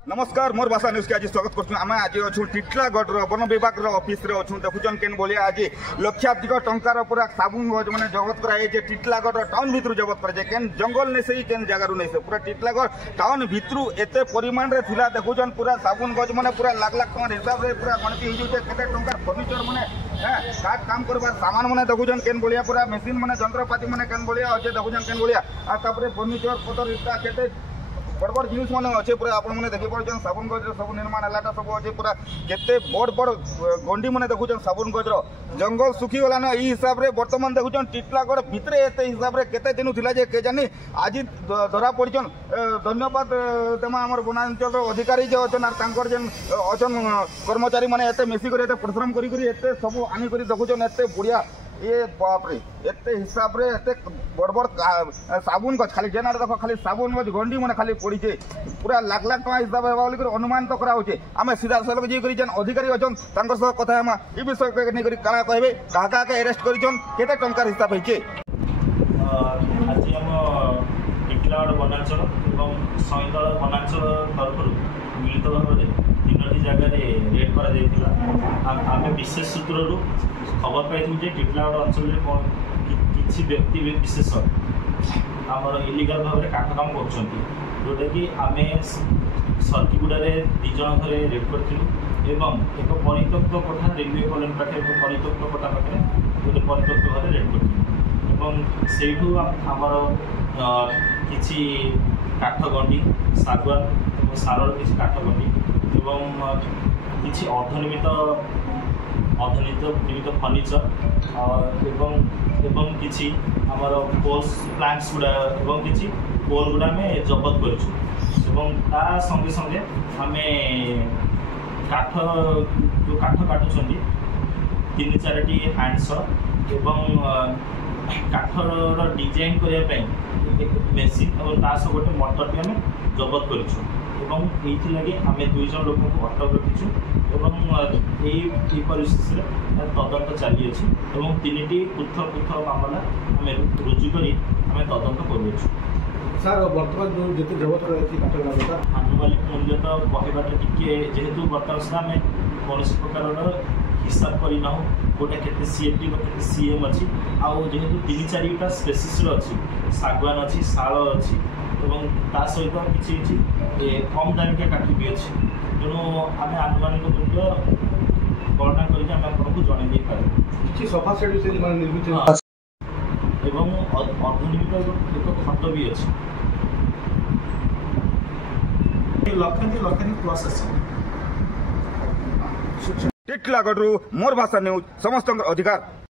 नमस्कार मोर भाषा न्यूज के आज स्वागत कर आज अच्छू टिटलागढ़ वन विभाग ऑफिस रे अच्छू देखुन केन बोलिए आज लक्षाधिक टंकार पूरा साबुन गज मैंने जबत कराए टिटलागढ़ टाउन भितर जबत कराए केन जंगल नहीं से केन जगार नहीं से पूरा टिटलागढ़ टाउन भितर एत परिमाण रे थिला देखुन पूरा साबुन गज मैंने पूरा लाख लाख टंका हिसाब से पूरा गणति हो जाए टंकार फर्निचर मैंने काट काम करवार सामान मैंने देखुन केन बोलिया पूरा मेसीन मैंने जंत्रपाति मैंने केन बोलिया अच्छे देखुन केन बोलिया फर्निचर पतर इटा केते बड़ बड़ जिनिस मैंने अच्छे पूरा आप देखी पार्छ साबुन गजर सब निर्माण है सब अच्छे पूरा केते बड़ बड़ गंडी मैंने देखुन साबुन गजर जंगल सुखीगलान ई हिसाब से बर्तमान देखुन टिटलागढ़ भितर एत हिसाब से केते दिन थिला जे के जानी आज धरा पड़छन धन्यवाद तेमा हमर वनांचल अधिकारी जे अछन आर तांकर जेन अछन कर्मचारी माने एते मिसी करी एते परिश्रम करी करी एते सब आनी करी देखुन एते बढ़िया ये बाप रे एते हिसाब रे एते बड़ बड़ साबुन गज खाली जेना देखो खाली साबुन गज गंडी माने खाली पड़ी छे पूरा लाख लाख टका हिसाब हेबा बोली कर अनुमान तो करा होचे आमे सीधा सलग जे करी जेन अधिकारी अछन तांकर सह कथा हम ई विषय के नै करी काला कहबे काका के अरेस्ट करिछन केते टंकार हिसाब होइछे आज हम टिटलागढ़ वनांचल एवं सैंदल वनांचल तरफ मिलित भाव में 3टी जगह रेड करा जायतिला आमे विशेष सूत्ररू खबर पाई जे टिटलागढ़ अंचल किसी व्यक्ति विशेष आमर इलिगाल भाव में काठ काम कर जोटा कि आम सर्किगुड़े 2 जन घर रेड करूँ एवं एक परित्यक्त कोठा रेलवे कॉलोनी पाखे एक परित्यक्त कोठा पाखे गोटे परित्यक्त घर रेड करूँ से आमर किसी काठ गंडी सागवान सालर किसी काठ गंडी एवं किसी निर्मित फर्निचर एवं किसी आमर पोल्स प्लांट्स गुड़ा एवं किसी पोल गुड़ा में जबत कर संगे संगे आम काठ जो काठ काटुंट 3-4टी हैंडस एवं काठर डिजाइन करने मेसीन और तासह गोटे मोटर भी आम जबत करूँ लगे आम 2 जन लोक को अटक रखीचु परिस्थिति तदंत चली 3टी पृथक पृथक मामला आम रुजु कर तदंत करूँ सर बर्तमान जो जिते जबत कर आनुमानिक मूल्य तो कहबाटा टिके जेहेतु बर्तमान सुधा आम कौन प्रकार हिसाब करना गोटे के सीएफटी के सीएम अच्छी आउ जेहेतु 3-4टा स्पेसीस अच्छी सागवान अच्छी शाल अच्छी ता सहित किसी कम दामिका काठ भी अच्छी तेणु आम आनुमानिक मूल्य गणना करके जन पारे सफा सेट निर्मित एवं आधुनिक एक खट भी अच्छी लक्षाधिक प्लस टिटलागढ़ मोर भाषा न्यूज समस्त अधिकार।